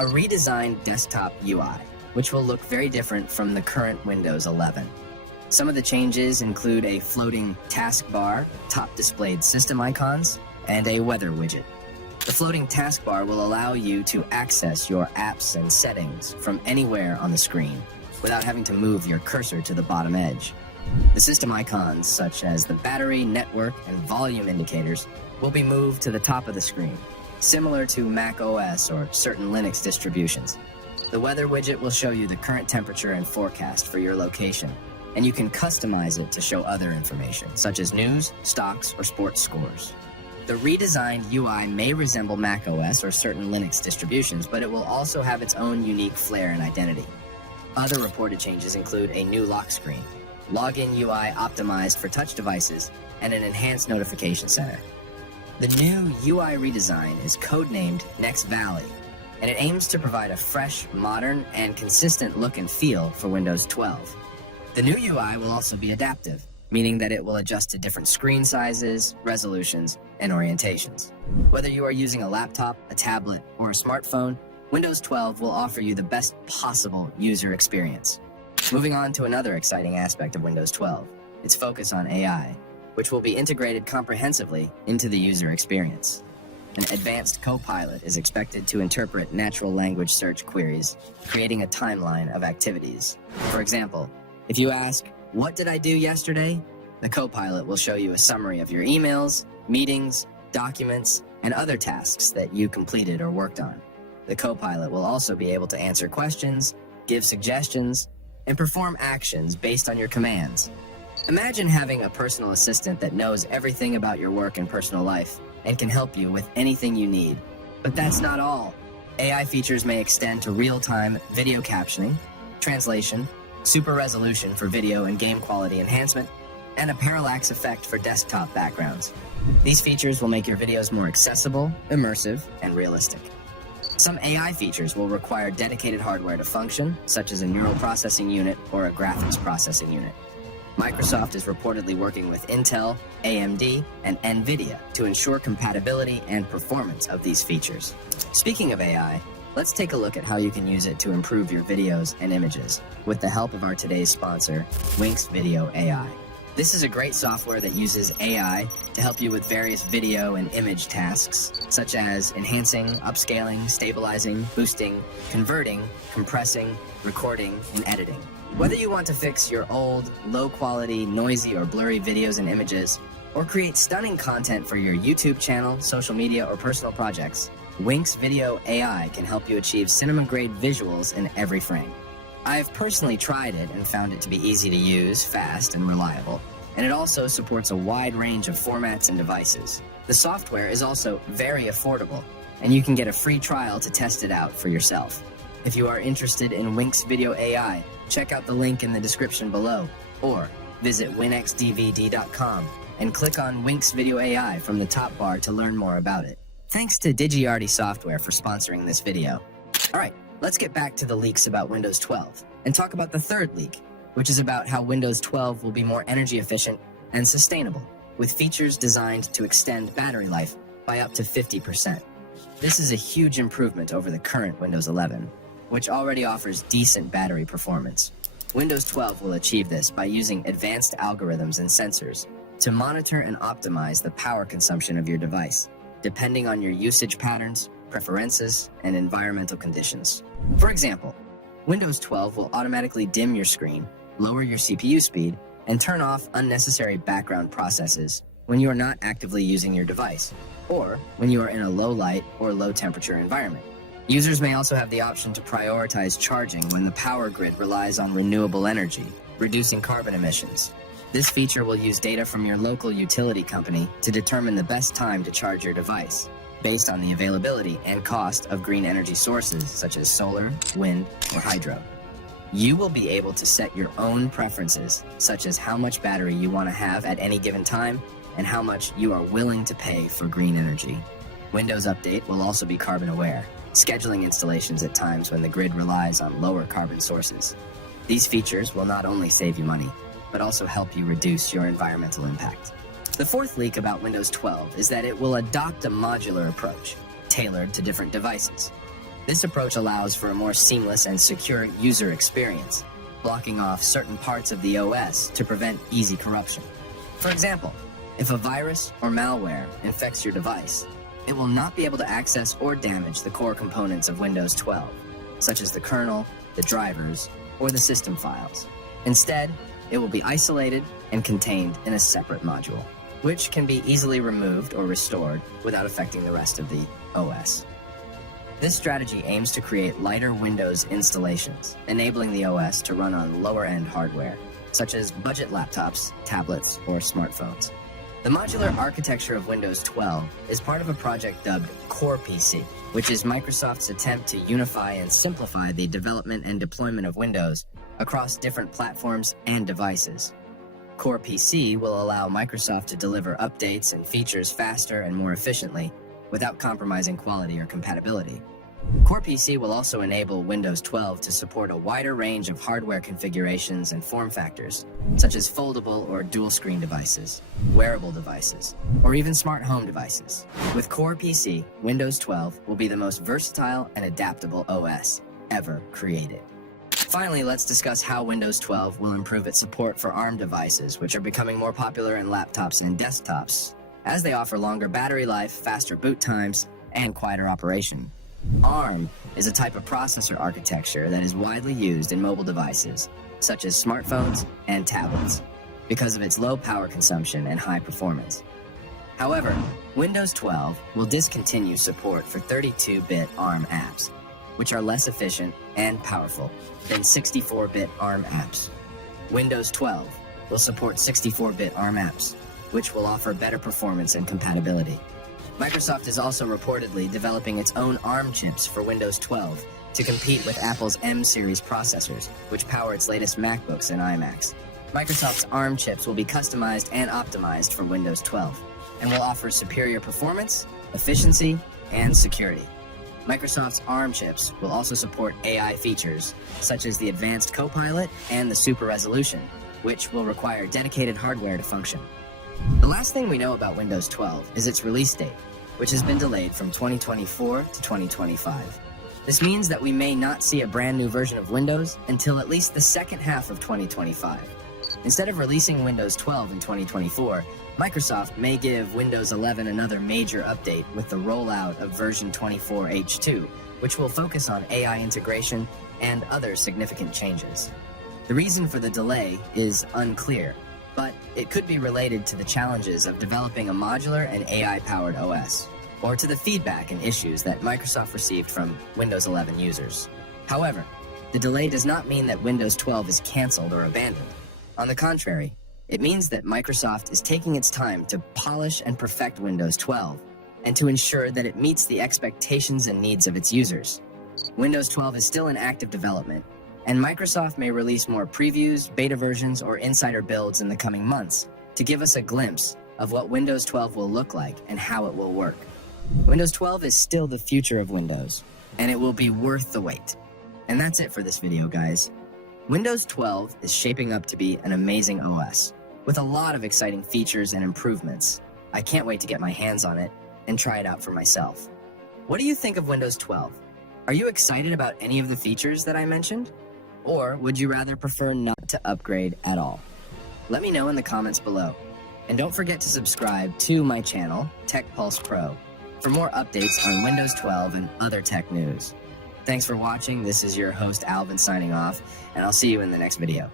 a redesigned desktop UI, which will look very different from the current Windows 11. Some of the changes include a floating taskbar, top-displayed system icons, and a weather widget. The floating taskbar will allow you to access your apps and settings from anywhere on the screen without having to move your cursor to the bottom edge. The system icons, such as the battery, network, and volume indicators, will be moved to the top of the screen, similar to Mac OS or certain Linux distributions. The weather widget will show you the current temperature and forecast for your location, and you can customize it to show other information, such as news, stocks, or sports scores. The redesigned UI may resemble Mac OS or certain Linux distributions, but it will also have its own unique flair and identity. Other reported changes include a new lock screen, login UI optimized for touch devices, and an enhanced notification center. The new UI redesign is codenamed Next Valley, and it aims to provide a fresh, modern, and consistent look and feel for Windows 12. The new UI will also be adaptive, meaning that it will adjust to different screen sizes, resolutions, and orientations. Whether you are using a laptop, a tablet, or a smartphone, Windows 12 will offer you the best possible user experience. Moving on to another exciting aspect of Windows 12, its focus on AI, which will be integrated comprehensively into the user experience. An advanced Copilot is expected to interpret natural language search queries, creating a timeline of activities. For example, if you ask, "What did I do yesterday?" the Copilot will show you a summary of your emails, meetings, documents, and other tasks that you completed or worked on. The Copilot will also be able to answer questions, give suggestions, and perform actions based on your commands. Imagine having a personal assistant that knows everything about your work and personal life and can help you with anything you need. But that's not all. AI features may extend to real-time video captioning, translation, super resolution for video and game quality enhancement, and a parallax effect for desktop backgrounds. These features will make your videos more accessible, immersive, and realistic. Some AI features will require dedicated hardware to function, such as a neural processing unit or a graphics processing unit. Microsoft is reportedly working with Intel, AMD, and NVIDIA to ensure compatibility and performance of these features. Speaking of AI, let's take a look at how you can use it to improve your videos and images with the help of our today's sponsor, Winx Video AI. This is a great software that uses AI to help you with various video and image tasks, such as enhancing, upscaling, stabilizing, boosting, converting, compressing, recording, and editing. Whether you want to fix your old, low-quality, noisy, or blurry videos and images, or create stunning content for your YouTube channel, social media, or personal projects, Winx Video AI can help you achieve cinema-grade visuals in every frame. I've personally tried it and found it to be easy to use, fast, and reliable, and it also supports a wide range of formats and devices. The software is also very affordable, and you can get a free trial to test it out for yourself. If you are interested in Winx Video AI, check out the link in the description below, or visit winxdvd.com and click on Winx Video AI from the top bar to learn more about it. Thanks to DigiArty Software for sponsoring this video. Alright, let's get back to the leaks about Windows 12 and talk about the third leak, which is about how Windows 12 will be more energy efficient and sustainable, with features designed to extend battery life by up to 50%. This is a huge improvement over the current Windows 11, which already offers decent battery performance. Windows 12 will achieve this by using advanced algorithms and sensors to monitor and optimize the power consumption of your device, depending on your usage patterns, preferences, and environmental conditions. For example, Windows 12 will automatically dim your screen, lower your CPU speed, and turn off unnecessary background processes when you are not actively using your device, or when you are in a low light or low temperature environment. Users may also have the option to prioritize charging when the power grid relies on renewable energy, reducing carbon emissions. This feature will use data from your local utility company to determine the best time to charge your device, based on the availability and cost of green energy sources such as solar, wind, or hydro. You will be able to set your own preferences, such as how much battery you want to have at any given time and how much you are willing to pay for green energy. Windows Update will also be carbon aware, scheduling installations at times when the grid relies on lower carbon sources. These features will not only save you money, but also help you reduce your environmental impact. The fourth leak about Windows 12 is that it will adopt a modular approach, tailored to different devices. This approach allows for a more seamless and secure user experience, blocking off certain parts of the OS to prevent easy corruption. For example, if a virus or malware infects your device, it will not be able to access or damage the core components of Windows 12, such as the kernel, the drivers, or the system files. Instead, it will be isolated and contained in a separate module, which can be easily removed or restored without affecting the rest of the OS. This strategy aims to create lighter Windows installations, enabling the OS to run on lower-end hardware, such as budget laptops, tablets, or smartphones. The modular architecture of Windows 12 is part of a project dubbed Core PC, which is Microsoft's attempt to unify and simplify the development and deployment of Windows across different platforms and devices. Core PC will allow Microsoft to deliver updates and features faster and more efficiently without compromising quality or compatibility. Core PC will also enable Windows 12 to support a wider range of hardware configurations and form factors, such as foldable or dual-screen devices, wearable devices, or even smart home devices. With Core PC, Windows 12 will be the most versatile and adaptable OS ever created. Finally, let's discuss how Windows 12 will improve its support for ARM devices, which are becoming more popular in laptops and desktops, as they offer longer battery life, faster boot times, and quieter operation. ARM is a type of processor architecture that is widely used in mobile devices, such as smartphones and tablets, because of its low power consumption and high performance. However, Windows 12 will discontinue support for 32-bit ARM apps, which are less efficient and powerful than 64-bit ARM apps. Windows 12 will support 64-bit ARM apps, which will offer better performance and compatibility. Microsoft is also reportedly developing its own ARM chips for Windows 12 to compete with Apple's M-series processors, which power its latest MacBooks and iMacs. Microsoft's ARM chips will be customized and optimized for Windows 12, and will offer superior performance, efficiency, and security. Microsoft's ARM chips will also support AI features, such as the Advanced Copilot and the Super Resolution, which will require dedicated hardware to function. The last thing we know about Windows 12 is its release date, which has been delayed from 2024 to 2025. This means that we may not see a brand new version of Windows until at least the second half of 2025. Instead of releasing Windows 12 in 2024, Microsoft may give Windows 11 another major update with the rollout of version 24H2, which will focus on AI integration and other significant changes. The reason for the delay is unclear, but it could be related to the challenges of developing a modular and AI-powered OS, or to the feedback and issues that Microsoft received from Windows 11 users. However, the delay does not mean that Windows 12 is canceled or abandoned. On the contrary, it means that Microsoft is taking its time to polish and perfect Windows 12, and to ensure that it meets the expectations and needs of its users. Windows 12 is still in active development, and Microsoft may release more previews, beta versions, or insider builds in the coming months to give us a glimpse of what Windows 12 will look like and how it will work. Windows 12 is still the future of Windows, and it will be worth the wait. And that's it for this video, guys. Windows 12 is shaping up to be an amazing OS, with a lot of exciting features and improvements. I can't wait to get my hands on it and try it out for myself. What do you think of Windows 12? Are you excited about any of the features that I mentioned? Or would you rather prefer not to upgrade at all? Let me know in the comments below. And don't forget to subscribe to my channel, Tech Pulse Pro, for more updates on Windows 12 and other tech news. Thanks for watching. This is your host, Alvin, signing off, and I'll see you in the next video.